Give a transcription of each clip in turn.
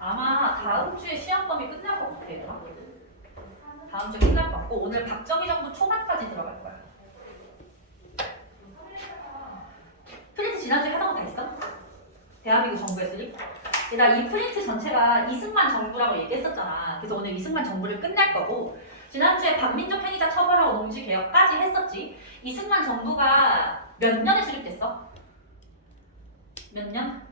아마 다음 주에 시험범위 끝날 것 같아요. 다음 주에 끝날 것 같고 오늘 박정희 정부 초반까지 들어갈 거야. 프린트 지난주에 하던 거 다 있어? 대한민국 정부의 수립? 나 이 프린트 전체가 이승만 정부라고 얘기했었잖아. 그래서 오늘 이승만 정부를 끝낼 거고 지난주에 반민족 행위자 처벌하고 농지 개혁까지 했었지. 이승만 정부가 몇 년에 수립됐어? 몇 년?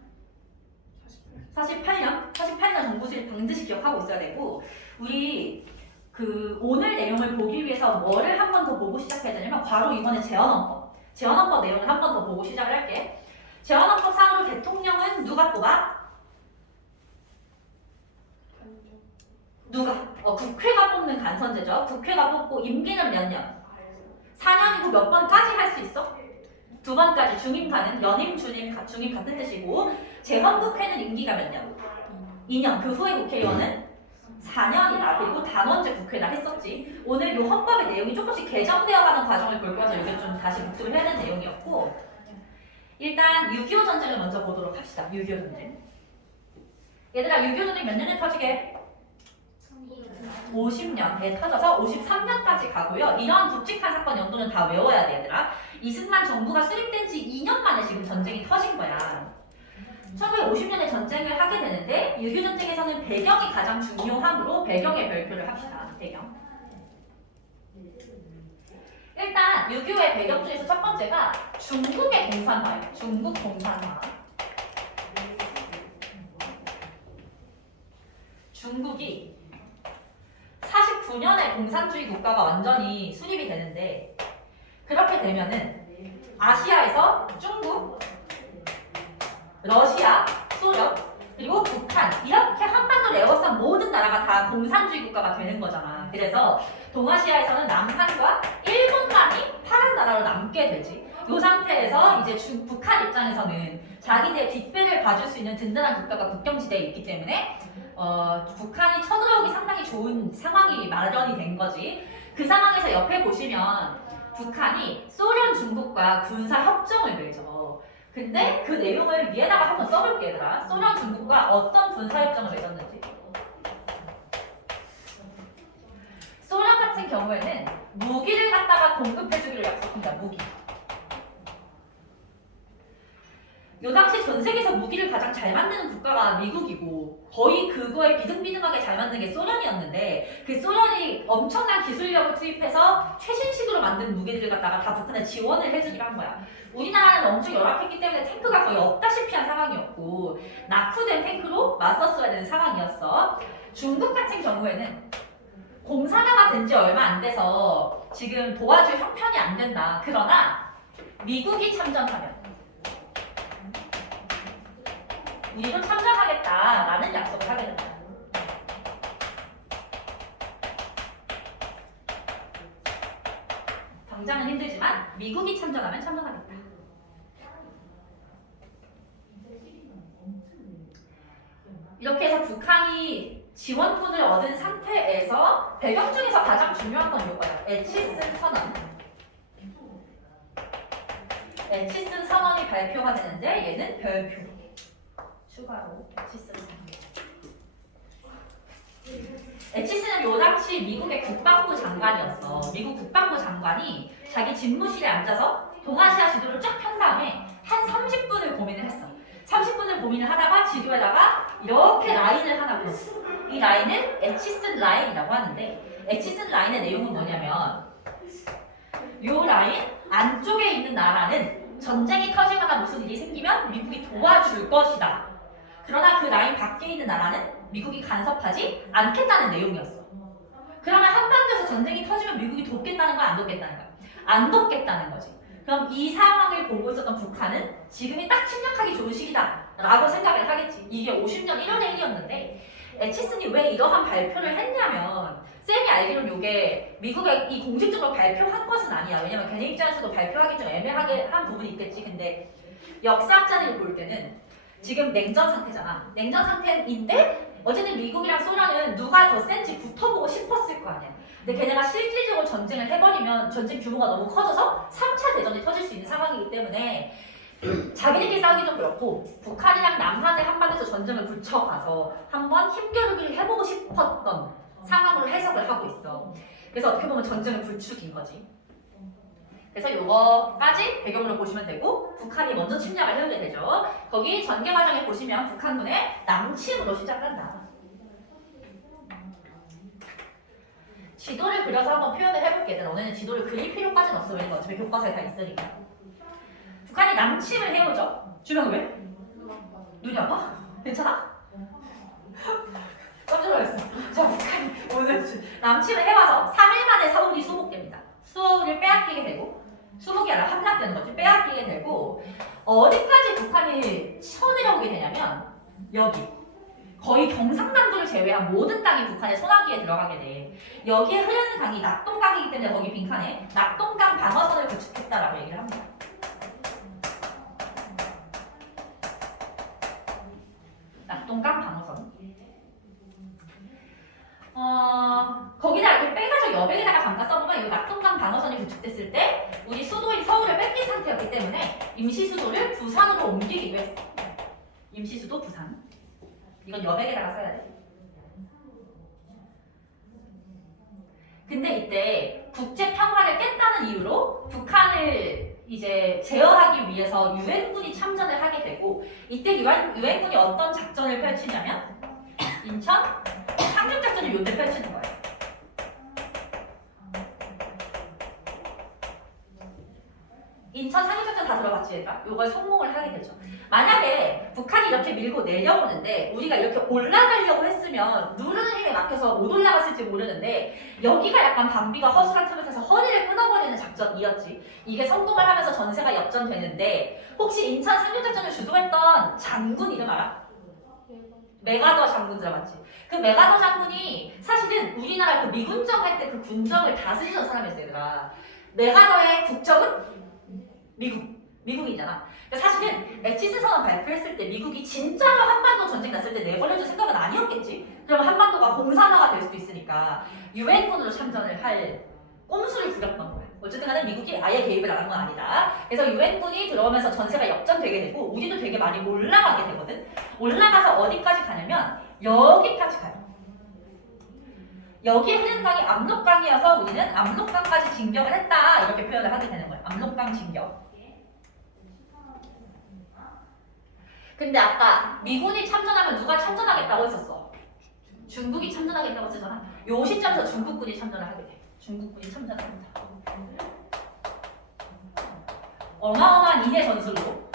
48년? 48년 정부 수립 반드시 기억하고 있어야 되고 우리 그 오늘 내용을 보기 위해서 뭐를 한 번 더 보고 시작해야 되냐면 바로 이번에 제헌헌법. 제헌헌법 내용을 한 번 더 보고 시작을 할게. 제헌헌법 상으로 대통령은 누가 뽑아? 누가? 국회가 뽑는 간선제죠. 국회가 뽑고 임기는 몇 년? 4년이고 몇 번까지 할 수 있어? 2번까지 중임가는 연임, 중임, 중임 같은 뜻이고 제헌국회는 임기가 몇 년? 2년. 그 후에 국회의원은 4년이다. 그리고 단원제 국회다 했었지. 오늘 이 헌법의 내용이 조금씩 개정되어가는 과정을 볼 거라서 이게 좀 다시 복습을 해야 되는 내용이었고 일단 6.25 전쟁을 먼저 보도록 합시다. 6.25 전쟁. 얘들아 6.25 전쟁 몇 년에 터지게? 50년에 터져서 53년까지 가고요. 이런 굵직한 사건 연도는 다 외워야 돼 얘들아. 이승만 정부가 수립된 지 2년 만에 지금 전쟁이 터진 거야. 1950년에 전쟁을 하게 되는데 6.25 전쟁에서는 배경이 가장 중요하므로 배경의 별표를 합시다. 배경. 일단 6.25의 배경 중에서 첫 번째가 중국의 공산화예요. 중국 공산화. 중국이 49년에 공산주의 국가가 완전히 수립이 되는데 그렇게 되면은 아시아에서 중국, 러시아, 소련, 그리고 북한 이렇게 한반도를 에워싼 모든 나라가 다 공산주의 국가가 되는 거잖아. 그래서 동아시아에서는 남한과 일본만이 파란 나라로 남게 되지. 이 상태에서 이제 북한 입장에서는 자기들의 뒷배를 봐줄 수 있는 든든한 국가가 국경지대에 있기 때문에 북한이 쳐들어오기 상당히 좋은 상황이 마련이 된 거지. 그 상황에서 옆에 보시면 북한이 소련, 중국과 군사 협정을 맺어. 근데 그 내용을 위에다가 한번 써볼게 얘들아. 소련, 중국과 어떤 군사 협정을 맺었는지. 소련 같은 경우에는 무기를 갖다가 공급해주기를 약속합니다. 무기. 요 당시 전 세계에서 무기를 가장 잘 만드는 국가가 미국이고 거의 그거에 비등비등하게 잘 만든 게 소련이었는데 그 소련이 엄청난 기술력을 투입해서 최신식으로 만든 무기들을 갖다가 다 북한에 지원을 해주기로 한 거야. 우리나라는 엄청 열악했기 때문에 탱크가 거의 없다시피 한 상황이었고 낙후된 탱크로 맞섰어야 되는 상황이었어. 중국 같은 경우에는 공산화가 된 지 얼마 안 돼서 지금 도와줄 형편이 안 된다. 그러나 미국이 참전하면 우리도 참전하겠다라는 약속을 하게 된다. 당장은 힘들지만 미국이 참전하면 참전하겠다. 이렇게 해서 북한이 지원군을 얻은 상태에서 배경 중에서 가장 중요한 건 이거예요. 에치슨 선언. 에치슨 선언이 발표가 되는데 얘는 별표. 추가로 에치슨 선언. 에치슨은 요 당시 미국의 국방부 장관이었어. 미국 국방부 장관이 자기 집무실에 앉아서 동아시아 지도를 쫙 편 다음에 한 30분을 고민을 했어. 30분을 고민을 하다가 지도에다가 이렇게 라인을 하나 그렸어. 이 라인을 에치슨 라인이라고 하는데 에치슨 라인의 내용은 뭐냐면 요 라인 안쪽에 있는 나라는 전쟁이 터지거나 무슨 일이 생기면 미국이 도와줄 것이다. 그러나 그 라인 밖에 있는 나라는 미국이 간섭하지 않겠다는 내용이었어. 그러면 한반도에서 전쟁이 터지면 미국이 돕겠다는 거야? 안 돕겠다는 거야? 안 돕겠다는 거지. 그럼 이 상황을 보고 있었던 북한은 지금이 딱 침략하기 좋은 시기다 라고 생각을 하겠지. 이게 50년 1월의 일이었는데 에치슨이 왜 이러한 발표를 했냐면 쌤이 알기로는 이게 미국에 이 공식적으로 발표한 것은 아니야. 왜냐면 걔네 입장에서도 발표하기 좀 애매하게 한 부분이 있겠지. 근데 역사학자들이 볼 때는 지금 냉전 상태잖아. 냉전 상태인데 어쨌든 미국이랑 소련은 누가 더 센지 붙어보고 싶었을 거 아니야. 근데 걔네가 실질적으로 전쟁을 해버리면 전쟁 규모가 너무 커져서 3차 대전이 터질 수 있는 상황이기 때문에 자기네끼리 싸우기 좀 그렇고 북한이랑 남한의 한반도에서 전쟁을 붙여가서 한번 힘겨루기를 해보고 싶었던 상황으로 해석을 하고 있어. 그래서 어떻게 보면 전쟁을 불축인 거지. 그래서 이거까지 배경으로 보시면 되고 북한이 먼저 침략을 해오게 되죠. 거기 전개 과정에 보시면 북한군의 남침으로 시작한다. 지도를 그려서 한번 표현을 해볼게. 너네는 지도를 그릴 필요까지는 없어. 왜냐면 어차피 교과서에 다 있으니까. 북한이 남침을 해오죠. 주명 왜? 눈이 아파? 괜찮아? 깜짝 놀랐어. 자, 북한이 오늘 남침을 해와서 3일 만에 서울이 수복됩니다. 서울을 빼앗기게 되고, 수복이 아니라 함락되는 거지. 빼앗기게 되고, 어디까지 북한이 쳐내려오게 되냐면 여기. 거의 경상남도를 제외한 모든 땅이 북한의 손아귀에 들어가게 돼. 여기에 흐르는 강이 낙동강이기 때문에 거기 빈칸에 낙동강 방어선을 구축했다라고 얘기를 합니다. 낙동강 방어선. 거기다 이렇게 빼가지고 여백에다가 잠깐 써보면 이 낙동강 방어선이 구축됐을 때 우리 수도인 서울을 뺏긴 상태였기 때문에 임시수도를 부산으로 옮기기도 했어. 임시수도 부산. 이건 여백에다가 써야 돼. 근데 이때 국제 평화를 깼다는 이유로 북한을 이제 제어하기 위해서 유엔군이 참전을 하게 되고 이때 유엔군이 어떤 작전을 펼치냐면 인천 상륙작전을 요때 펼치는 거예요. 인천 상륙작전 다 들어봤지 얘들아? 요걸 성공을 하게 되죠. 만약에 북한이 이렇게 밀고 내려오는데 우리가 이렇게 올라가려고 했으면 누르는 힘에 막혀서 못 올라갔을지 모르는데 여기가 약간 방비가 허술한 틈을 타서 허리를 끊어버리는 작전이었지. 이게 성공을 하면서 전세가 역전되는데 혹시 인천 상륙작전을 주도했던 장군 이름 알아? 메가더 장군 들어봤지? 그 메가더 장군이 사실은 우리나라 그 미군정 할 때 그 군정을 다스리던 사람이었어 얘들아. 메가더의 국적은 미국이잖아. 그러니까 사실은 엑시스 선언 발표했을 때 미국이 진짜로 한반도 전쟁 났을 때 내버려줄 생각은 아니었겠지. 그러면 한반도가 공산화가 될 수도 있으니까 유엔군으로 참전을 할 꼼수를 부렸던 거야. 어쨌든 간에 미국이 아예 개입을 안 한 건 아니다. 그래서 유엔군이 들어오면서 전세가 역전되게 되고 우리도 되게 많이 올라가게 되거든. 올라가서 어디까지 가냐면 여기까지 가요. 여기에 흐르는 강이 압록강이어서 우리는 압록강까지 진격을 했다 이렇게 표현을 하게 되는 거예요. 압록강 진격. 근데 아까 미군이 참전하면 누가 참전하겠다고 했었어? 중국이 참전하겠다고 했잖아. 요 시점에서 중국군이 참전을 하게 돼. 중국군이 참전합니다. 어마어마한 인해 전술로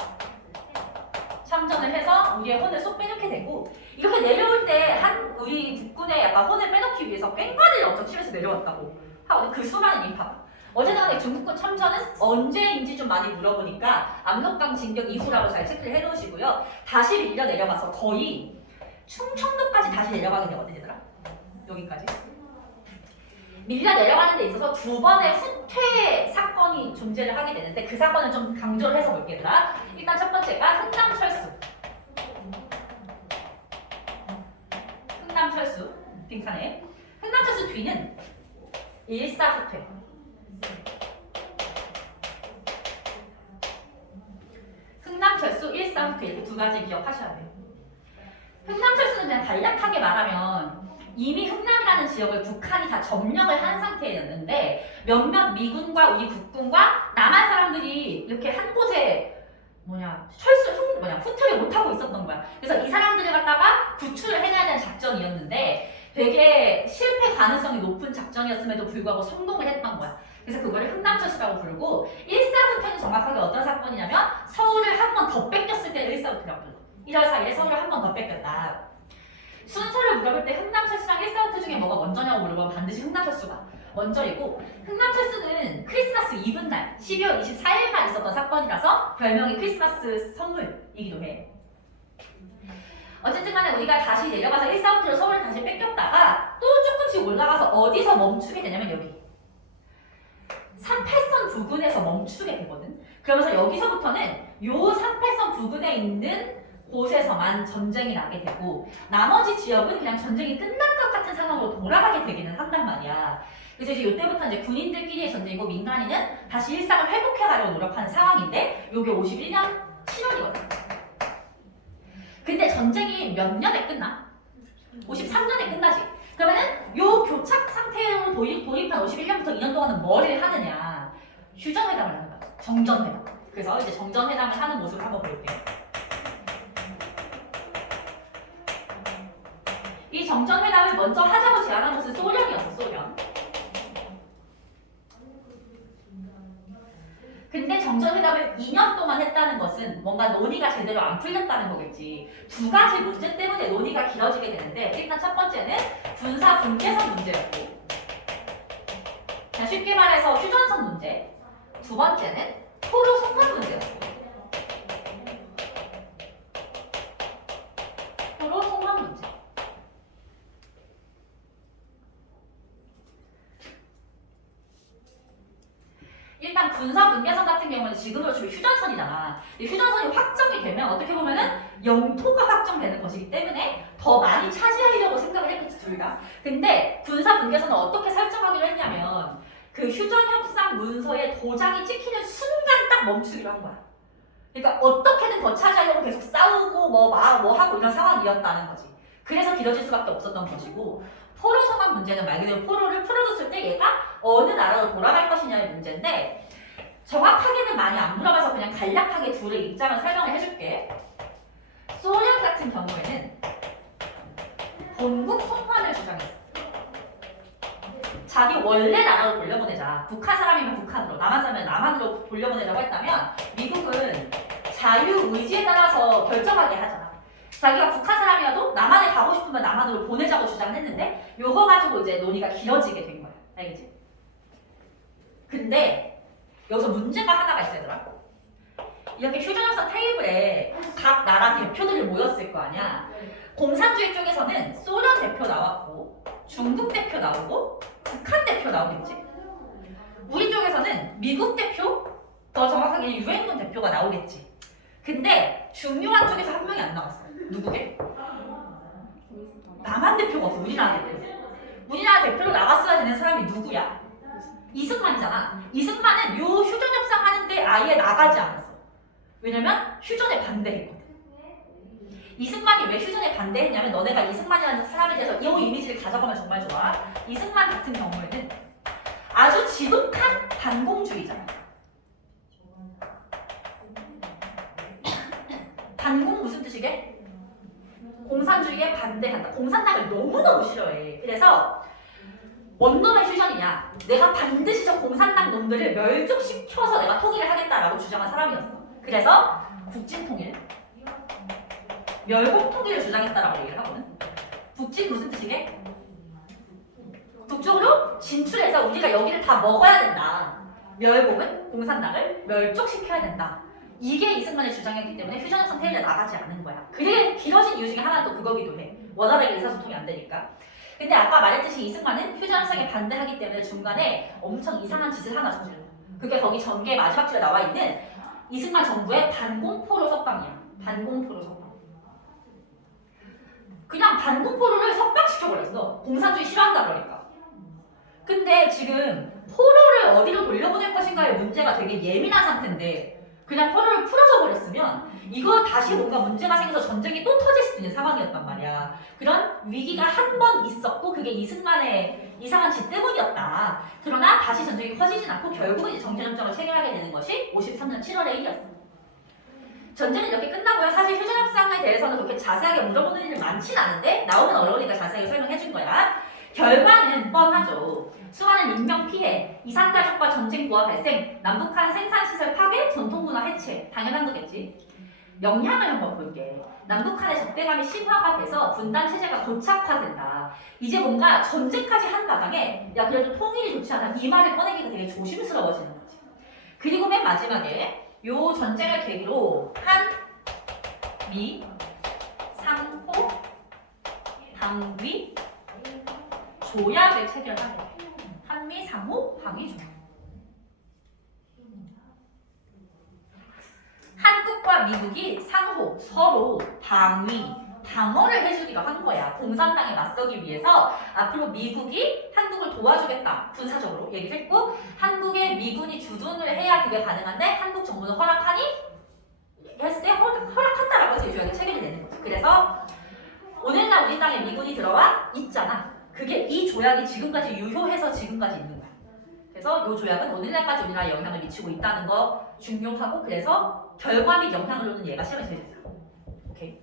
참전을 해서 우리의 혼을 쏙 빼놓게 되고 이렇게 내려올 때 우리 국군의 약간 혼을 빼놓기 위해서 꽹과리를 엄청 치면서 내려왔다고 하고 그 수많은 인파. 어쨌든 간에 중국군 참전은 언제인지 좀 많이 물어보니까 압록강 진격 이후라고 잘 체크를 해놓으시고요. 다시 밀려 내려가서 거의 충청도까지 다시 내려가게 되거든요, 얘들아. 여기까지. 밀려 내려가는 데 있어서 두 번의 후퇴 사건이 존재를 하게 되는데 그 사건을 좀 강조를 해서 볼게요, 얘들아. 일단 첫 번째가 흥남철수. 흥남철수, 빈칸에. 흥남철수 뒤는 일사후퇴. 흥남철수, 일사후퇴 이렇게 두 가지 기억하셔야 돼요. 흥남철수는 그냥 간략하게 말하면 이미 흥남이라는 지역을 북한이 다 점령을 한 상태였는데 몇몇 미군과 우리 국군과 남한 사람들이 이렇게 한 곳에 후퇴를 못하고 있었던 거야. 그래서 이 사람들을 갖다가 구출을 해내야 되는 작전이었는데 되게 실패 가능성이 높은 작전이었음에도 불구하고 성공을 했던 거야. 그래서 그거를 흥남철수라고 부르고 일사후퇴는 정확하게 어떤 사건이냐면 서울을 한 번 더 뺏겼을 때를 일사후퇴라고 불러. 1월 4일에 서울을 한 번 더 뺏겼다. 순서를 물어볼 때 흥남철수랑 일사후퇴 중에 뭐가 먼저냐고 물어보면 반드시 흥남철수가 먼저이고 흥남철수는 크리스마스 이브날 12월 24일만 있었던 사건이라서 별명이 크리스마스 선물이기도 해. 어쨌든 간에 우리가 다시 내려가서 일사후퇴로 서울을 다시 뺏겼다가 또 조금씩 올라가서 어디서 멈추게 되냐면 여기 38선 부근에서 멈추게 되거든. 그러면서 여기서부터는 요 38선 부근에 있는 곳에서만 전쟁이 나게 되고 나머지 지역은 그냥 전쟁이 끝난 것 같은 상황으로 돌아가게 되기는 한단 말이야. 그래서 이제 이때부터 이제 군인들끼리의 전쟁이고 민간인은 다시 일상을 회복해가려고 노력하는 상황인데 요게 51년 7월이거든. 근데 전쟁이 몇 년에 끝나? 53년에 끝나지. 그러면은 요 교착 상태로 도입한 51년부터 2년 동안은 뭐를 하느냐? 휴전회담을 하는 거야. 정전회담. 그래서 이제 정전회담을 하는 모습을 한번 볼게요. 이 정전회담을 먼저 하자고 제안한 것은 소련이었어, 소련. 근데 정전회담을 2년 동안 했다는 것은 뭔가 논의가 제대로 안 풀렸다는 거겠지. 두 가지 문제 때문에 논의가 길어지게 되는데, 일단 첫 번째는 군사 분계선 문제였고, 자, 쉽게 말해서 휴전선 문제. 두 번째는 포로 송환 문제였고. 포로 송환 문제. 일단 군사 분계선 같은 경우는 지금으로 주로 휴전선이잖아. 이 휴전선이 확정이 되면 어떻게 보면은 영토가 확정되는 것이기 때문에 더 많이 차지하려고 생각을 했겠지, 둘 다. 근데 군사 분계선은 어떻게 설정하기로 했냐면 그 휴전 협상 문서에 도장이 찍히는 순간 딱 멈추기로 한 거야. 그러니까 어떻게든 더 차지하려고 계속 싸우고 뭐 하고 이런 상황이었다는 거지. 그래서 길어질 수밖에 없었던 것이고, 포로 송환 문제는 말 그대로 포로를 풀어줬을 때 얘가 어느 나라로 돌아갈 것이냐의 문제인데, 정확하게는 많이 안 물어봐서 그냥 간략하게 둘의 입장을 설명을 해줄게. 소련 같은 경우에는 본국 송환을 주장했어. 자기 원래 나라로 돌려보내자. 북한 사람이면 북한으로, 남한 사람이면 남한으로 돌려보내자고 했다면, 미국은 자유의지에 따라서 결정하게 하잖아. 자기가 북한 사람이어도 남한에 가고 싶으면 남한으로 보내자고 주장했는데, 요거 가지고 이제 논의가 길어지게 된 거야. 알겠지? 근데 여기서 문제가 하나가 있어야 되더라. 이렇게 휴전협상 테이블에 각 나라 대표들이 모였을 거 아니야. 공산주의 쪽에서는 소련 대표 나왔고, 중국 대표 나오고, 북한 대표 나오겠지. 우리 쪽에서는 미국 대표, 더 정확하게 유엔군 대표가 나오겠지. 근데 중요한 쪽에서 한 명이 안 나왔어. 누구게? 남한 대표가 없어. 우리나라 대표. 우리나라 대표로 나갔어야 되는 사람이 누구야? 이승만이잖아. 이승만은 요 휴전협상 하는데 아예 나가지 않았어. 왜냐면 휴전에 반대했거든. 이승만이 왜 휴전에 반대했냐면, 너네가 이승만이라는 사람에 대해서 이 이미지를 가져가면 정말 좋아. 이승만 같은 경우에는 아주 지독한 반공주의잖아. 반공 무슨 뜻이게? 공산주의에 반대한다. 공산당을 너무너무 싫어해. 그래서 원놈의 휴전이냐? 내가 반드시 저 공산당 놈들을 멸족시켜서 내가 통일을 하겠다라고 주장한 사람이었어. 그래서 국진통일, 멸공통일을 주장했다라고 얘기를 하거든. 북진 무슨 뜻이게? 북쪽으로 진출해서 우리가 여기를 다 먹어야 된다. 멸공은 공산당을 멸족시켜야 된다. 이게 이승만의 주장이었기 때문에 휴전협상 테이블에 나가지 않은 거야. 그게 길어진 이유 중에 하나도 그거기도 해. 원활하게 의사소통이 안 되니까. 근데 아까 말했듯이 이승만은 휴전협상에 반대하기 때문에 중간에 엄청 이상한 짓을 하나 저질러. 그게 거기 전개 마지막 줄에 나와 있는 이승만 정부의 반공포로 석방이야. 반공포로 석방. 그냥 반공포로를 석방시켜버렸어. 공산주의 싫어한다 그러니까. 근데 지금 포로를 어디로 돌려보낼 것인가의 문제가 되게 예민한 상태인데, 그냥 포로를 풀어줘 버렸으면 이거 다시 뭔가 문제가 생겨서 전쟁이 또 터질 수 있는 상황이었단 말이야. 그런 위기가 한 번 있었고, 그게 이승만의 이상한 짓 때문이었다. 그러나 다시 전쟁이 커지진 않고 결국은 이제 정전협정을 체결하게 되는 것이 53년 7월의 일이었어. 전쟁은 이렇게 끝나고요. 사실 휴전협상에 대해서는 그렇게 자세하게 물어보는 일은 많진 않은데, 나오면 어려우니까 자세하게 설명해 준 거야. 결과는 뻔하죠. 수많은 인명피해, 이산가족과 전쟁 부하 발생, 남북한 생산시설 파괴, 전통문화 해체. 당연한 거겠지. 영향을 한번 볼게. 남북한의 적대감이 심화가 돼서 분단체제가 고착화된다. 이제 뭔가 전쟁까지 한 마당에 야 그래도 통일이 좋지 않아? 이 말을 꺼내기가 되게 조심스러워지는 거지. 그리고 맨 마지막에 요 전쟁을 계기로 한, 미, 상호, 방위, 조약을 체결하게 돼. 한미, 상호, 방위, 조약. 한국과 미국이 상호, 서로 방위, 방어를 해주기로 한 거야. 공산당에 맞서기 위해서 앞으로 미국이 한국을 도와주겠다. 군사적으로 얘기를 했고, 한국에 미군이 주둔을 해야 그게 가능한데 한국 정부는 허락하니 했을 때 허락한다라고 해서 이 조약이 체결이 되는 거죠. 그래서 오늘날 우리 땅에 미군이 들어와 있잖아. 그게 이 조약이 지금까지 유효해서 지금까지 있는 거야. 그래서 이 조약은 오늘날까지 우리나라에 영향을 미치고 있다는 거 중요하고, 그래서 결과 및 영향으로는 얘가 시험에 제일 된다. 오케이.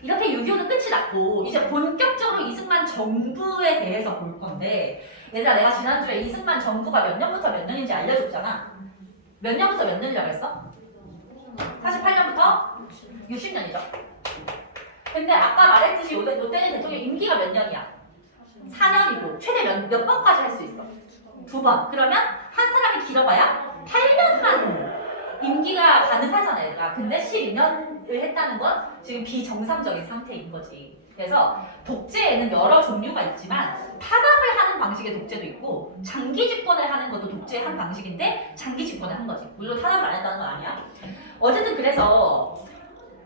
이렇게 6.25는 끝이 났고 이제 본격적으로 이승만 정부에 대해서 볼 건데, 얘들아 내가 지난주에 이승만 정부가 몇 년부터 몇 년인지 알려줬잖아. 몇 년부터 몇 년이라고 했어? 48년부터 60년이죠. 근데 아까 말했듯이 요때는 대통령 임기가 몇 년이야? 4년이고 최대 몇 번까지 할 수 있어? 2번. 그러면 한 사람이 길어봐야 8년만 임기가 가능하잖아 얘들아. 근데 12년을 했다는 건 지금 비정상적인 상태인 거지. 그래서 독재에는 여러 종류가 있지만 탄압을 하는 방식의 독재도 있고 장기 집권을 하는 것도 독재의 한 방식인데 장기 집권을 한 거지. 물론 탄압을 안 했다는 건 아니야. 어쨌든 그래서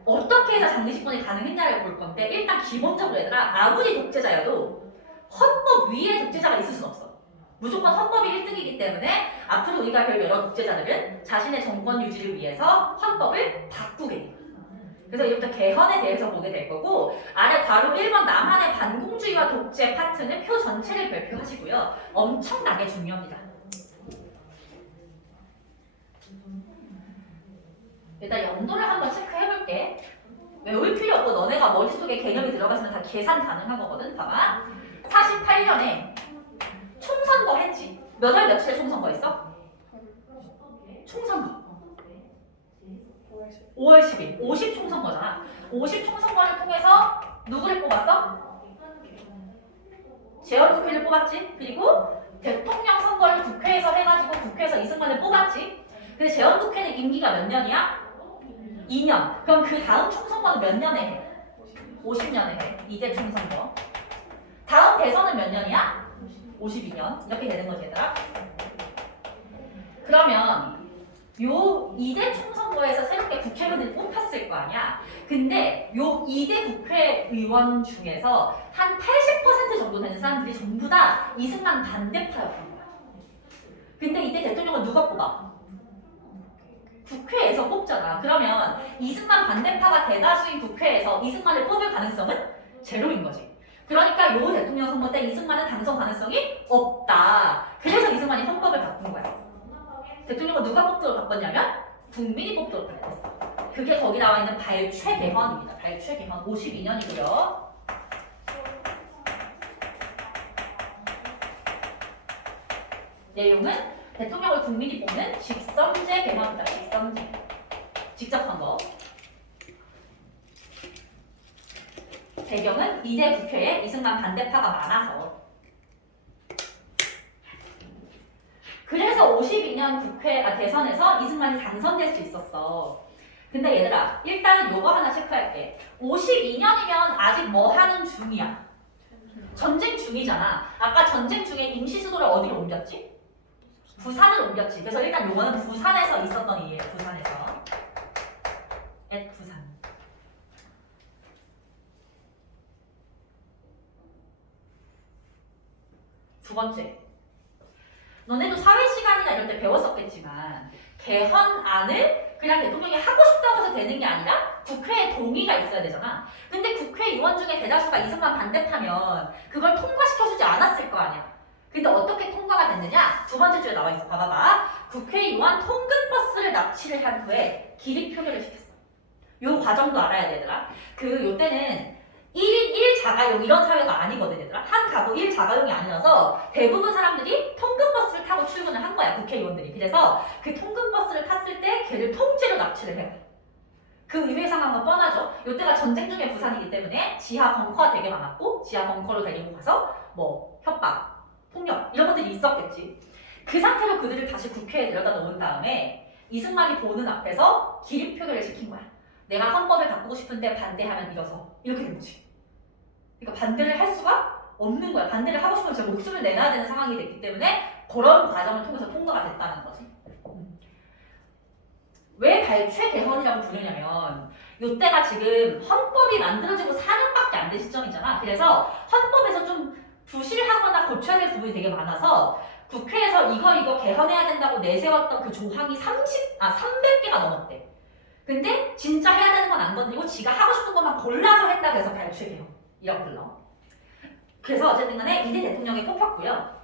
어떻게 해서 장기 집권이 가능했냐를 볼 건데, 일단 기본적으로 얘들아 아무리 독재자여도 헌법 위에 독재자가 있을 수는 없어. 무조건 헌법이 1등이기 때문에 앞으로 우리가 볼 여러 독재자들은 자신의 정권 유지를 위해서 헌법을 바꾸게 돼. 그래서 이제부터 개헌에 대해서 보게 될 거고, 아래 괄호 1번 남한의 반공주의와 독재 파트는 표 전체를 발표하시고요. 엄청나게 중요합니다. 일단 연도를 한번 체크해볼게. 외울 필요 없고 너네가 머릿속에 개념이 들어갔으면 다 계산 가능한 거거든. 봐봐. 48년에 총선거 했지. 몇 월 며칠에 총선거 했어? 총선거 5월 10일 50 총선거잖아. 50 총선거를 통해서 누구를 뽑았어? 재헌국회를 뽑았지. 그리고 대통령 선거를 국회에서 해가지고 국회에서 이승만을 뽑았지. 근데 재헌국회는 임기가 몇 년이야? 2년. 그럼 그 다음 총선거는 몇 년에 해? 50년에 해. 2대 총선거. 다음 대선은 몇 년이야? 52년. 이렇게 되는 거지 얘들아. 그러면 요 2대 총선거에서 새롭게 국회의원을 뽑혔을 거 아니야. 근데 요 2대 국회의원 중에서 한 80% 정도 되는 사람들이 전부 다 이승만 반대파였던 거야. 근데 이때 대통령은 누가 뽑아? 국회에서 뽑잖아. 그러면 이승만 반대파가 대다수인 국회에서 이승만을 뽑을 가능성은 제로인 거지. 그러니까 요 대통령 선거 때 이승만은 당선 가능성이 없다. 그래서 이승만이 헌법을 바꾼 거야. 대통령은 누가 뽑도록 바꿨냐면 국민이 뽑도록 바꿨어. 그게 거기 나와 있는 발췌 개헌입니다. 발췌 개헌 52년이고요. 내용은 대통령을 국민이 뽑는 직선제 개헌이다. 직선제. 직접 선거. 배경은 2대 국회에 이승만 반대파가 많아서. 그래서 52년 대선에서 이승만이 당선될 수 있었어. 근데 얘들아, 일단은 요거 하나 체크할게. 52년이면 아직 뭐 하는 중이야? 전쟁 중이잖아. 아까 전쟁 중에 임시수도를 어디로 옮겼지? 부산을 옮겼지. 그래서 일단 요거는 부산에서 있었던 일이에요. 부산에서. 부산. 두 번째. 너네도 사회 시간이나 이럴 때 배웠었겠지만 개헌안을 그냥 대통령이 하고 싶다고 해서 되는 게 아니라 국회에 동의가 있어야 되잖아. 근데 국회의원 중에 대다수가 이승만 반대파면 그걸 통과시켜주지 않았을 거 아니야. 근데 어떻게 통과가 됐느냐? 두 번째 줄에 나와 있어. 봐봐봐. 국회의원 통근버스를 납치를 한 후에 기립표결을 시켰어. 요 과정도 알아야 되더라. 요때는 1인 1자가용 이런 사회가 아니거든 얘들아. 한 가구 1자가용이 아니라서 대부분 사람들이 통근버스를 타고 출근을 한 거야. 국회의원들이. 그래서 그 통근버스를 탔을 때 걔를 통째로 납치를 해. 그 의외 상황은 뻔하죠. 요때가 전쟁 중의 부산이기 때문에 지하 벙커가 되게 많았고 지하 벙커로 데리고 가서 뭐 협박, 폭력 이런 것들이 있었겠지. 그 상태로 그들을 다시 국회에 들여다 놓은 다음에 이승만이 보는 앞에서 기립표결을 시킨 거야. 내가 헌법을 바꾸고 싶은데 반대하면 이뤄서 이렇게 된 거지. 그러니까 반대를 할 수가 없는 거야. 반대를 하고 싶으면 제 목숨을 내놔야 되는 상황이 됐기 때문에 그런 과정을 통해서 통과가 됐다는 거지. 왜 발췌 개헌이라고 부르냐면 이때가 지금 헌법이 만들어지고 4년밖에 안 된 시점이잖아. 그래서 헌법에서 좀 부실하거나 고쳐야 될 부분이 되게 많아서 국회에서 이거 개헌해야 된다고 내세웠던 그 조항이 300개가 넘었대. 근데 진짜 해야 되는 건 안 건드리고 지가 하고 싶은 것만 골라서 했다고 해서 발췌해요. 이라고 불러. 그래서 어쨌든 간에 이대 대통령이 뽑혔고요.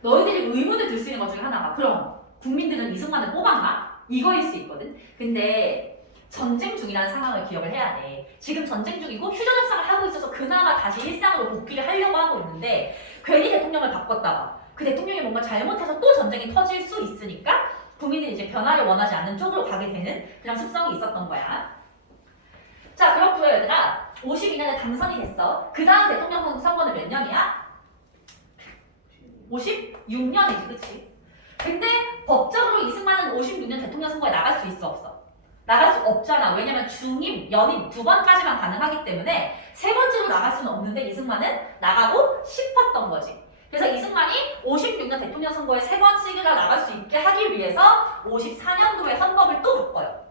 너희들이 의문을 들 수 있는 것 중에 하나가 그럼 국민들은 이승만을 뽑았나? 이거일 수 있거든. 근데 전쟁 중이라는 상황을 기억을 해야 돼. 지금 전쟁 중이고 휴전협상을 하고 있어서 그나마 다시 일상으로 복귀를 하려고 하고 있는데 괜히 대통령을 바꿨다가 그 대통령이 뭔가 잘못해서 또 전쟁이 터질 수 있으니까 국민들이 이제 변화를 원하지 않는 쪽으로 가게 되는 그런 습성이 있었던 거야. 자, 그렇고요 얘들아. 52년에 당선이 됐어. 그 다음 대통령 선거는 몇 년이야? 56년이지, 그치? 근데 법적으로 이승만은 56년 대통령 선거에 나갈 수 있어, 없어? 나갈 수 없잖아. 왜냐면 중임, 연임 두 번까지만 가능하기 때문에 세 번째로 나갈 수는 없는데 이승만은 나가고 싶었던 거지. 그래서 이승만이 56년 대통령 선거에 세 번씩이나 나갈 수 있게 하기 위해서 54년도에 헌법을 또 바꿔요.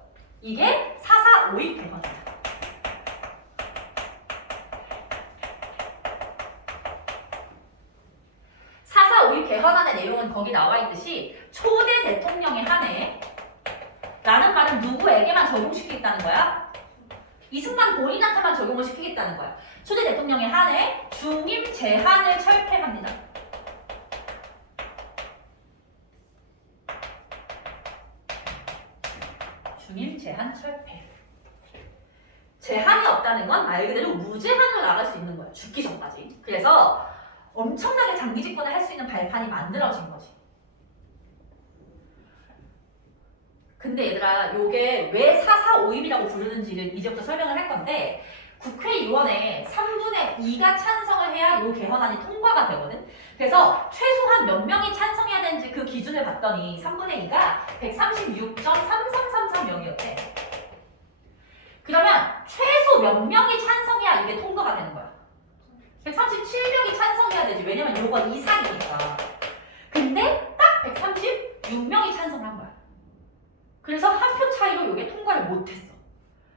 이게 4.4.5.1 개헌이야. 4.4.5.1 개헌안의 내용은 거기 나와 있듯이 초대 대통령에 한해 라는 말은 누구에게만 적용시키겠다는 거야? 이승만 본인한테만 적용을 시키겠다는 거야. 초대 대통령에 한해 중임 제한을 철폐합니다. 중임 제한 철폐. 제한이 없다는 건 말 그대로 무제한으로 나갈 수 있는 거야. 죽기 전까지. 그래서 엄청나게 장기 집권을 할 수 있는 발판이 만들어진 거지. 근데 얘들아, 요게 왜 4.4.5.1이라고 부르는지를 이제부터 설명을 할 건데 국회의원의 3분의 2가 찬성을 해야 요 개헌안이 통과가 되거든. 그래서 최소한 몇 명이 찬성해야 되는지 그 기준을 봤더니 3분의 2가 136.33330명이었대. 그러면 최소 몇 명이 찬성해야 이게 통과가 되는 거야. 137명이 찬성해야 되지. 왜냐면 요거 이상이니까. 근데 딱 136명이 찬성을 한 거야. 그래서 한 표 차이로 요게 통과를 못했어.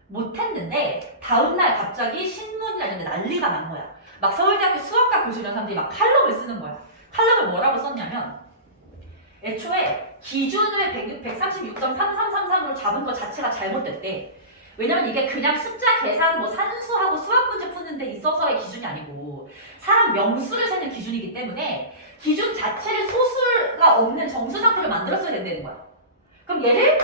못했는데 다음날 갑자기 신문이나 이런 데 난리가 난 거야. 막 서울대학교 수학과 교수 이런 사람들이 막 칼럼을 쓰는 거야. 칼럼을 뭐라고 썼냐면 애초에 기준을 136.3333으로 잡은 것 자체가 잘못됐대. 왜냐면 이게 그냥 숫자 계산, 뭐 산수하고 수학 문제 푸는 데 있어서의 기준이 아니고 사람 명수를 세는 기준이기 때문에 기준 자체를 소수가 없는 정수 상태로 만들었어야 된다는 거야. 그럼 얘를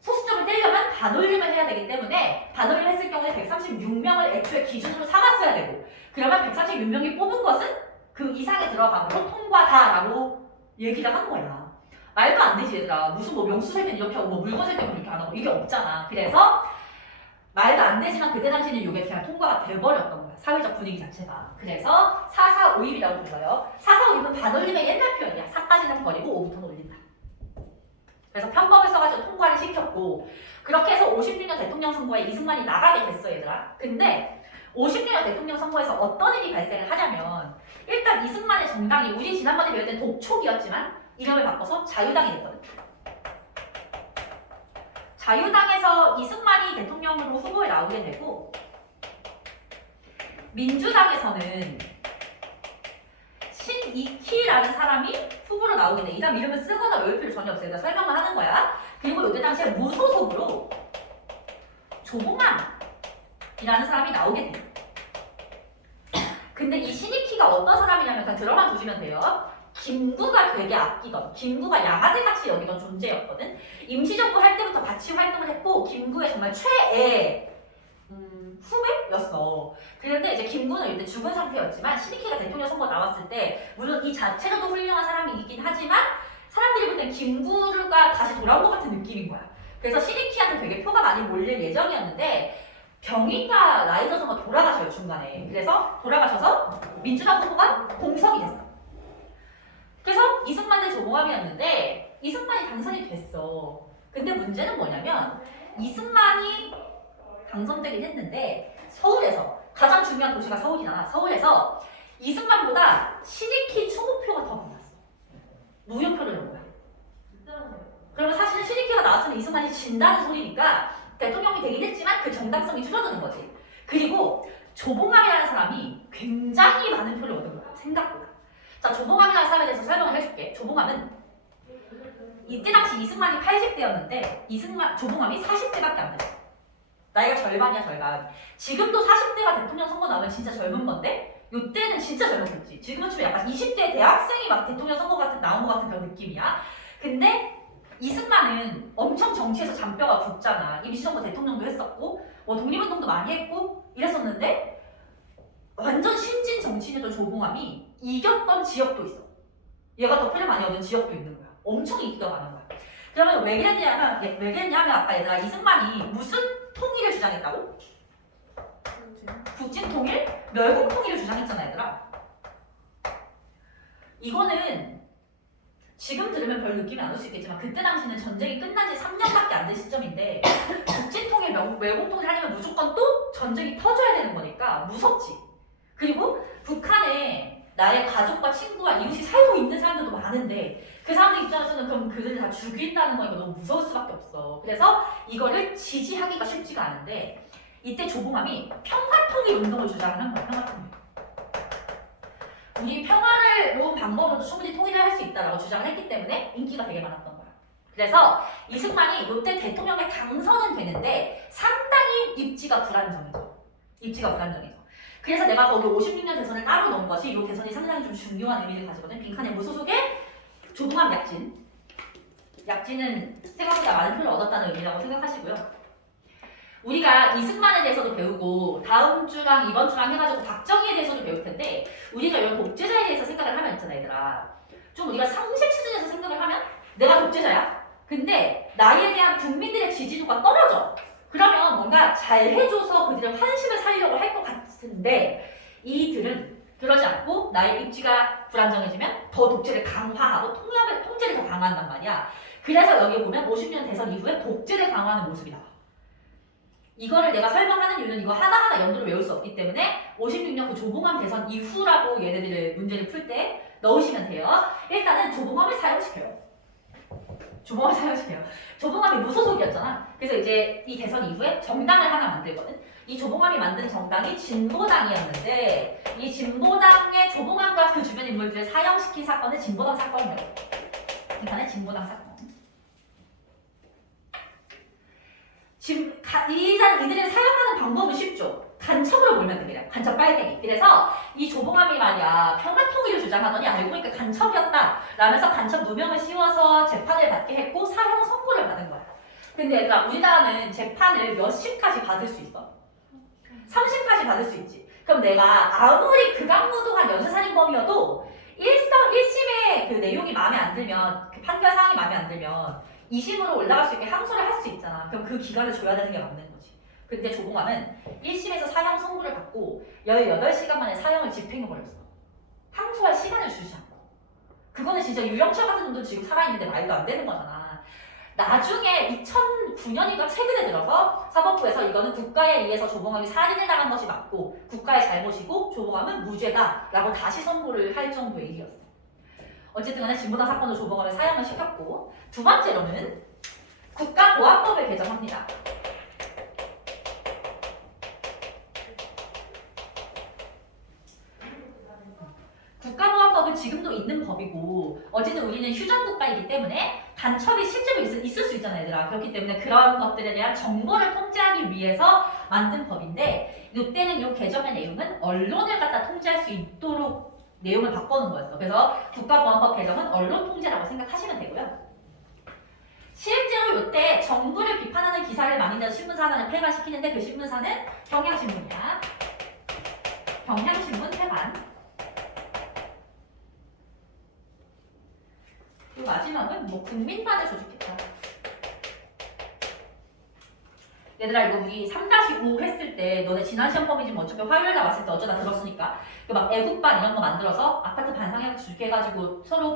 소수점을 떼려면 반올림을 해야 되기 때문에 반올림을 했을 경우에 136명을 애초에 기준으로 삼았어야 되고 그러면 136명이 뽑은 것은 그 이상에 들어가므로 통과다라고 얘기를 한 거야. 말도 안 되지 얘들아. 무슨 뭐 명수 셀 때는 이렇게 하고 뭐 물건 셀 때는 이렇게 안 하고 이게 없잖아. 그래서 말도 안 되지만 그때 당시에는 이게 그냥 통과가 돼버렸던 거야. 사회적 분위기 자체가. 그래서 4.4.5.1이라고 불러요. 4.4.5.1은 반올림의 옛날 표현이야. 4까지는 버리고 5부터는 올린다. 그래서 편법을 써가지고 통과를 시켰고 그렇게 해서 56년 대통령 선거에 이승만이 나가게 됐어 얘들아. 근데 56년 대통령 선거에서 어떤 일이 발생을 하냐면 일단 이승만의 정당이 우리 지난번에 배웠던 독촉이었지만 이름을 바꿔서 자유당이 됐거든. 자유당에서 이승만이 대통령으로 후보에 나오게 되고 민주당에서는 신익희라는 사람이 후보로 나오게 돼. 이 사람 이름을 쓰거나 외울 필요 전혀 없어요. 설명만 하는 거야. 그리고 이때 당시에 무소속으로 조봉암이라는 사람이 나오게 돼. 근데 이 신익희가 어떤 사람이냐면 그냥 들어만 두시면 돼요. 김구가 되게 아끼던, 김구가 양아들같이 여기던 존재였거든. 임시정부 할 때부터 같이 활동을 했고 김구의 정말 최애 후배였어. 그런데 이제 김구는 이때 죽은 상태였지만 신익희가 대통령 선거 나왔을 때 물론 이 자체로도 훌륭한 사람이긴 하지만 사람들이 볼 땐 김구가 다시 돌아온 것 같은 느낌인 거야. 그래서 신익희한테 되게 표가 많이 몰릴 예정이었는데 병인가 나이 들어서 돌아가셔요 중간에. 그래서 돌아가셔서 민주당 후보가 공석이 됐어. 그래서 이승만 대 조봉암이었는데 이승만이 당선이 됐어. 근데 문제는 뭐냐면 이승만이 당선되긴 했는데 서울에서 가장 중요한 도시가 서울이잖아. 서울에서 이승만보다 신익희 추모표가 더 많았어. 무효표를 넣은 거야. 그러면 사실은 신익희가 나왔으면 이승만이 진다는 소리니까 대통령이 되긴 했지만 그 정당성이 줄어드는 거지. 그리고 조봉암이라는 사람이 굉장히 많은 표를 얻은 거야. 생각보다. 자, 조봉암이라는 사람에 대해서 설명을 해줄게. 조봉암은 이때 당시 이승만이 80대였는데 조봉암이 40대밖에 안 됐어. 나이가 절반이야 절반. 지금도 40대가 대통령 선거 나오면 진짜 젊은 건데 요때는 진짜 젊었겠지. 지금은 좀 약간 20대 대학생이 막 대통령 선거 같은 나온 것 같은 그런 느낌이야. 근데 이승만은 엄청 정치에서 잔뼈가 굵잖아. 임시정부 대통령도 했었고 뭐 독립운동도 많이 했고 이랬었는데 완전 신진 정치인이었던 조봉암이 이겼던 지역도 있어. 얘가 더 표를 많이 얻은 지역도 있는 거야. 엄청 인기가 많은 거야. 그러면 왜 그랬냐면 아까 얘들아 이승만이 무슨 통일을 주장했다고? 북진 통일? 멸국 통일을 주장했잖아 얘들아. 이거는 지금 들으면 별 느낌이 안 올 수 있겠지만 그때 당시는 전쟁이 끝난 지 3년밖에 안 된 시점인데 북진 통일, 멸국 통일 하려면 무조건 또 전쟁이 터져야 되는 거니까 무섭지. 그리고 북한에 나의 가족과 친구와 이웃이 살고 있는 사람들도 많은데 그 사람들 입장에서는 그럼 그들을 다 죽인다는 거니까 너무 무서울 수밖에 없어. 그래서 이거를 지지하기가 쉽지가 않은데 이때 조봉암이 평화통일 운동을 주장한 거야. 평화통일. 우리 평화를 놓은 방법으로도 충분히 통일을 할 수 있다라고 주장을 했기 때문에 인기가 되게 많았던 거야. 그래서 이승만이 이때 대통령에 당선은 되는데 상당히 입지가 불안정해져. 입지가 불안정해져. 그래서 내가 거기 56년 대선을 따로 넣은 것이 이 대선이 상당히 좀 중요한 의미를 가지거든. 빈칸의 무소속의 조봉암 약진. 약진은 생각보다 많은 표를 얻었다는 의미라고 생각하시고요. 우리가 이승만에 대해서도 배우고 다음 주랑 이번 주랑 해가지고 박정희에 대해서도 배울 텐데 우리가 이런 독재자에 대해서 생각을 하면 있잖아 얘들아. 좀 우리가 상식 수준에서 생각을 하면 내가 독재자야. 근데 나에 대한 국민들의 지지도가 떨어져. 그러면 뭔가 잘해줘서 그들의 환심을 살려고 할 것 같은데 이들은 그러지 않고 나의 입지가 불안정해지면 더 독재를 강화하고 통제를 더 강화한단 말이야. 그래서 여기 보면 50년 대선 이후에 독재를 강화하는 모습이 나와. 이거를 내가 설명하는 이유는 이거 하나하나 연도를 외울 수 없기 때문에 56년 그 조봉암 대선 이후라고 얘네들의 문제를 풀 때 넣으시면 돼요. 일단은 조봉암을 사용시켜요. 조봉암을 사용시켜요. 조봉암이 무소속이었잖아. 그래서 이제 이 대선 이후에 정당을 하나 만들거든. 이 조봉암이 만든 정당이 진보당이었는데 이 진보당의 조봉암과 그 주변 인물들을 사형시킨 사건을 진보당 사건이라고. 그러니까 진보당 사건. 지금 이들을 사용하는 방법은 쉽죠. 간첩으로 몰면 됩니다. 간첩 빨갱이. 그래서 이 조봉암이 말이야 평화통일을 주장하더니 알고 보니까 간첩이었다 라면서 간첩 누명을 씌워서 재판을 받게 했고 사형 선고를 받은 거야. 근데 얘들아 우리나라는 재판을 몇 시까지 받을 수 있어? 3심까지 받을 수 있지. 그럼 내가 아무리 극악무도한 연쇄살인범이어도 1심의 그 내용이 마음에 안 들면 그 판결 사항이 마음에 안 들면 2심으로 올라갈 수 있게 항소를 할 수 있잖아. 그럼 그 기간을 줘야 되는 게 맞는 거지. 근데 조봉암은 1심에서 사형 선고를 받고 18시간 만에 사형을 집행해버렸어. 항소할 시간을 주지 않고. 그거는 진짜 유영철 같은 놈도 지금 살아있는데 말도 안 되는 거잖아. 나중에 2009년인가 최근에 들어서 사법부에서 이거는 국가에 의해서 조봉암이 살인을 당한 것이 맞고 국가의 잘못이고 조봉암은 무죄다 라고 다시 선고를 할 정도의 일이었어. 어쨌든 간에 진보당 사건으로 조봉암을 사형을 시켰고 두 번째로는 국가보안법을 개정합니다. 국가보안법은 지금도 있는 법이고 어쨌든 우리는 휴전국가이기 때문에 간첩이 실제로 있을 수 있잖아요 얘들아. 그렇기 때문에 그런 것들에 대한 정보를 통제하기 위해서 만든 법인데 이때는 이 개정의 내용은 언론을 갖다 통제할 수 있도록 내용을 바꾸는 거였어. 그래서 국가보안법 개정은 언론 통제라고 생각하시면 되고요. 실제로 이때 정부를 비판하는 기사를 많이 내서 신문사 하나를 폐간시키는데 그 신문사는 경향신문이야. 경향신문 폐간. 그리고 마지막은 뭐 국민반을 조직했다. 얘들아 이거 우리 3-5 했을 때 너네 지난 시험 범위지 뭐 어차피 화요일 나왔을 때 어쩌다 들었으니까 막 애국반 이런 거 만들어서 아파트 반상회 주게해가지고 서로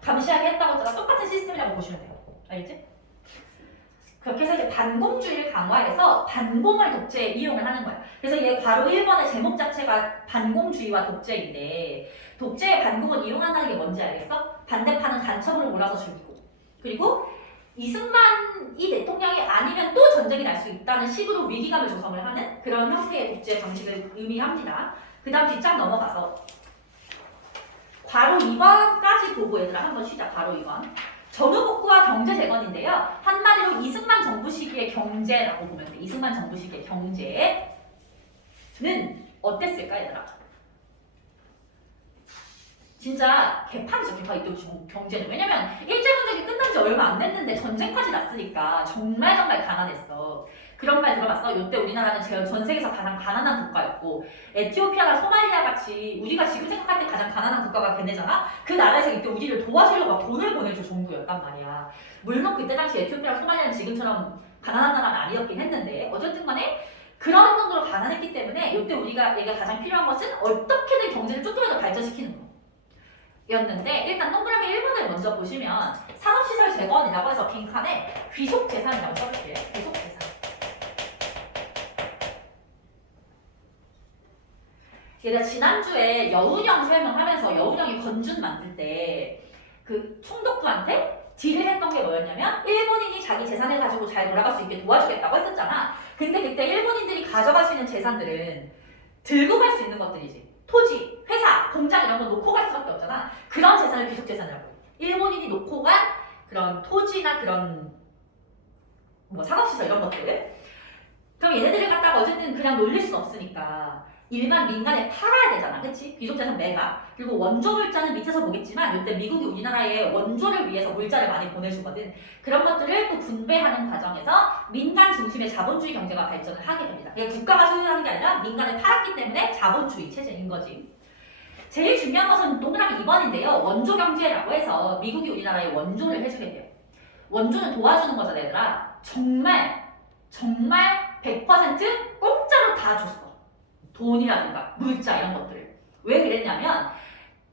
감시하게 했다고 했잖아. 똑같은 시스템이라고 보시면 돼요. 알겠지? 그렇게 해서 이제 반공주의를 강화해서 반공을 독재에 이용을 하는 거야. 그래서 이게 괄호 1번의 제목 자체가 반공주의와 독재인데 독재의 반공을 이용한다는 게 뭔지 알겠어? 반대파는 간첩으로 몰아서 죽이고 그리고 이승만이 대통령이 아니면 또 전쟁이 날 수 있다는 식으로 위기감을 조성을 하는 그런 형태의 독재 방식을 의미합니다. 그 다음 뒷장 넘어가서 괄호 2번까지 보고 얘들아 한번 쉬자. 괄호 2번. 전후복구와 경제 재건인데요. 한마디로 이승만 정부 시기의 경제라고 보면 돼. 이승만 정부 시기의 경제는 어땠을까 얘들아? 진짜 개판이죠, 개판 이쪽 경제는. 왜냐면 일제강점기 끝난 지 얼마 안 됐는데 전쟁까지 났으니까 정말 가난했어. 그런 말 들어봤어? 이때 우리나라는 전 세계에서 가장 가난한 국가였고 에티오피아나 소말리아 같이 우리가 지금 생각할 때 가장 가난한 국가가 걔네잖아? 그 나라에서 이때 우리를 도와주려고 막 돈을 보내줄 정도였단 말이야. 물론 그때 당시 에티오피아랑 소말리아는 지금처럼 가난한 나라는 아니었긴 했는데 어쨌든 간에 그런 정도로 가난했기 때문에 이때 얘가 가장 필요한 것은 어떻게든 경제를 조금이라도 발전시키는 거 였는데 일단 동그라미 1번을 먼저 보시면 산업시설 재건이라고 해서 빈칸에 귀속재산이라고 써볼게요. 귀속재산. 얘가 지난주에 여운형 설명하면서 여운형이 건준 만들 때 그 총독부한테 딜을 했던 게 뭐였냐면 일본인이 자기 재산을 가지고 잘 돌아갈 수 있게 도와주겠다고 했었잖아. 근데 그때 일본인들이 가져갈 수 있는 재산들은 들고 갈 수 있는 것들이지. 토지, 회사, 공장 이런 거 놓고 갈 수밖에 없잖아. 그런 재산을 귀속재산이라고 해. 일본인이 놓고 간 그런 토지나 그런 뭐 산업시설 이런 것들. 그럼 얘네들을 갖다가 어쨌든 그냥 놀릴 수는 없으니까 일반 민간에 팔아야 되잖아. 그치? 귀속재산 매각. 그리고 원조 물자는 밑에서 보겠지만 이때 미국이 우리나라에 원조를 위해서 물자를 많이 보내주거든. 그런 것들을 또 분배하는 과정에서 민간 중심의 자본주의 경제가 발전을 하게 됩니다. 그게 국가가 소유하는 게 아니라 민간에 팔았기 때문에 자본주의 체제인 거지. 제일 중요한 것은 동그라미 2번인데요. 원조 경제라고 해서 미국이 우리나라에 원조를 해주게 돼요. 원조는 도와주는 거잖아, 얘들아. 정말 100% 공짜로 다 줬어. 돈이라든가 물자 이런 것들을. 왜 그랬냐면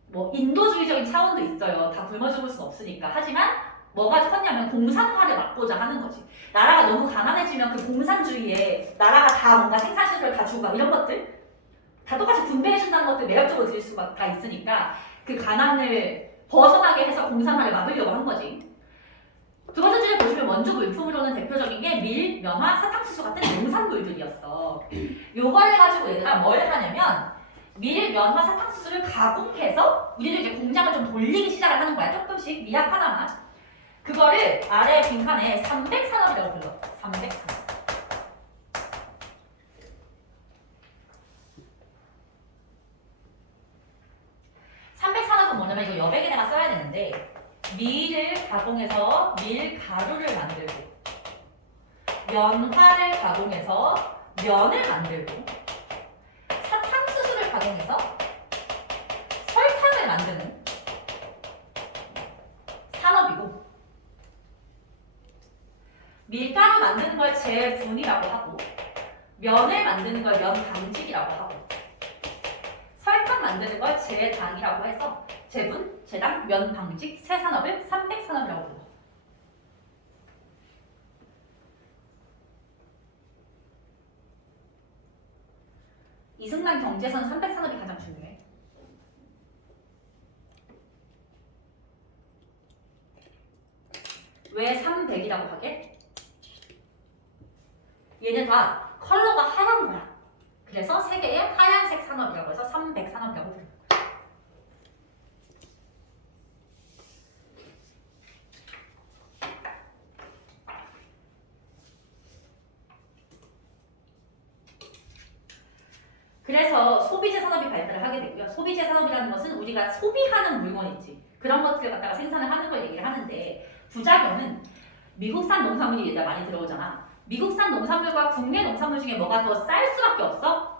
뭐 인도주의적인 차원도 있어요. 다 굶어 죽을 수 없으니까. 하지만 뭐가 컸냐면 공산화를 막고자 하는 거지. 나라가 너무 가난해지면 그 공산주의에 나라가 다 뭔가 생산시설을 가지고 이런 것들 다 똑같이 분배해준다는 것들 매력적으로 들릴 수가 다 있으니까 그 가난을 벗어나게 해서 공산화를 막으려고 한 거지. 두 번째 줄에 보시면 원조 물품으로는 대표적인 게 밀, 면화, 사탕수수 같은 농산물들이었어. 요거를 가지고 얘들아 뭘 하냐면 밀, 면화, 사탕수수를 가공해서 우리도 이제 공장을 좀 돌리기 시작을 하는 거야. 조금씩 미약 하나만. 그거를 아래 빈칸에 300산업이라고 불러. 300산업. 뭐냐면 이거 여백에 내가 써야 되는데 밀을 가공해서 밀가루를 만들고 면화를 가공해서 면을 만들고 사탕수수를 가공해서 설탕을 만드는 산업이고 밀가루 만드는 걸 제분이라고 하고 면을 만드는 걸 면방직이라고 하고 설탕 만드는 걸 제당이라고 해서 제분, 제당, 면방직, 세 산업을 300산업이라고 불러. 이승만 경제선 300산업이 가장 중요해. 왜 300이라고 하게? 얘네 다 컬러가 하얀 거야. 그래서 세 개의 하얀색 산업이라고 해서 300산업이라고 불러. 그래서 소비재 산업이 발달을 하게 되고요. 소비재 산업이라는 것은 우리가 소비하는 물건 있지. 그런 것들을 갖다가 생산을 하는 걸 얘기를 하는데 부작용은 미국산 농산물이 일단 많이 들어오잖아. 미국산 농산물과 국내 농산물 중에 뭐가 더 쌀 수밖에 없어?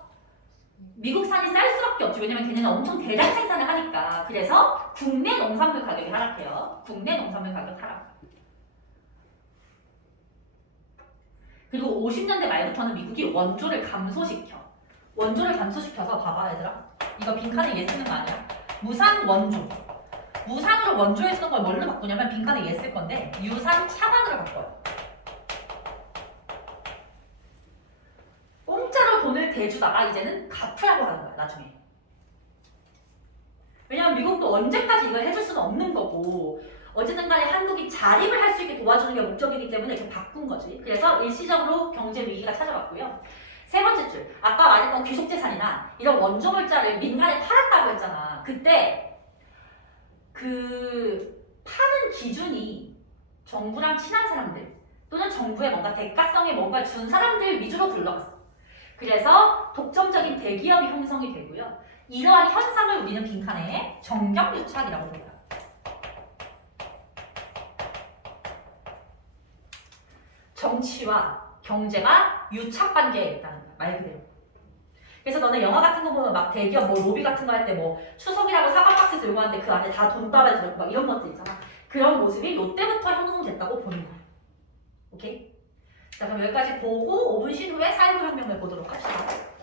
미국산이 쌀 수밖에 없지. 왜냐면 걔네는 엄청 대량 생산을 하니까. 그래서 국내 농산물 가격이 하락해요. 국내 농산물 가격 하락. 그리고 50년대 말부터는 미국이 원조를 감소시켜. 원조를 감소시켜서 봐봐 얘들아. 이거 빈칸에 얘 쓰는 거 아니야? 무산 원조. 무산으로 원조에 쓰는 걸 뭘로 바꾸냐면 빈칸에 얘 쓸 건데 유산 차관으로 바꿔요. 공짜로 돈을 대주다가 이제는 갚으라고 하는 거야 나중에. 왜냐면 미국도 언제까지 이걸 해줄 수는 없는 거고 어쨌든 간에 한국이 자립을 할 수 있게 도와주는 게 목적이기 때문에 이렇게 바꾼 거지. 그래서 일시적으로 경제 위기가 찾아왔고요. 세 번째 줄, 아까 말했던 귀속재산이나 이런 원조물자를 민간에 팔았다고 했잖아. 그때 그 파는 기준이 정부랑 친한 사람들 또는 정부에 뭔가 대가성에 뭔가 준 사람들 위주로 굴러갔어. 그래서 독점적인 대기업이 형성이 되고요. 이러한 현상을 우리는 빈칸에 정경유착이라고 불러요. 정치와 경제가 유착 관계에 있다는 거야, 말 그대로. 그래서 너네 영화 같은 거 보면 막 대기업 뭐 로비 같은 거 할 때 뭐 추석이라고 사과 박스 들고 왔는데 그 안에 다 돈다발 들어있고 막 이런 것들 있잖아. 그런 모습이 요때부터 형성됐다고 보는 거야. 오케이? 자, 그럼 여기까지 보고 5분 쉰 후에 사회부 혁명을 보도록 합시다.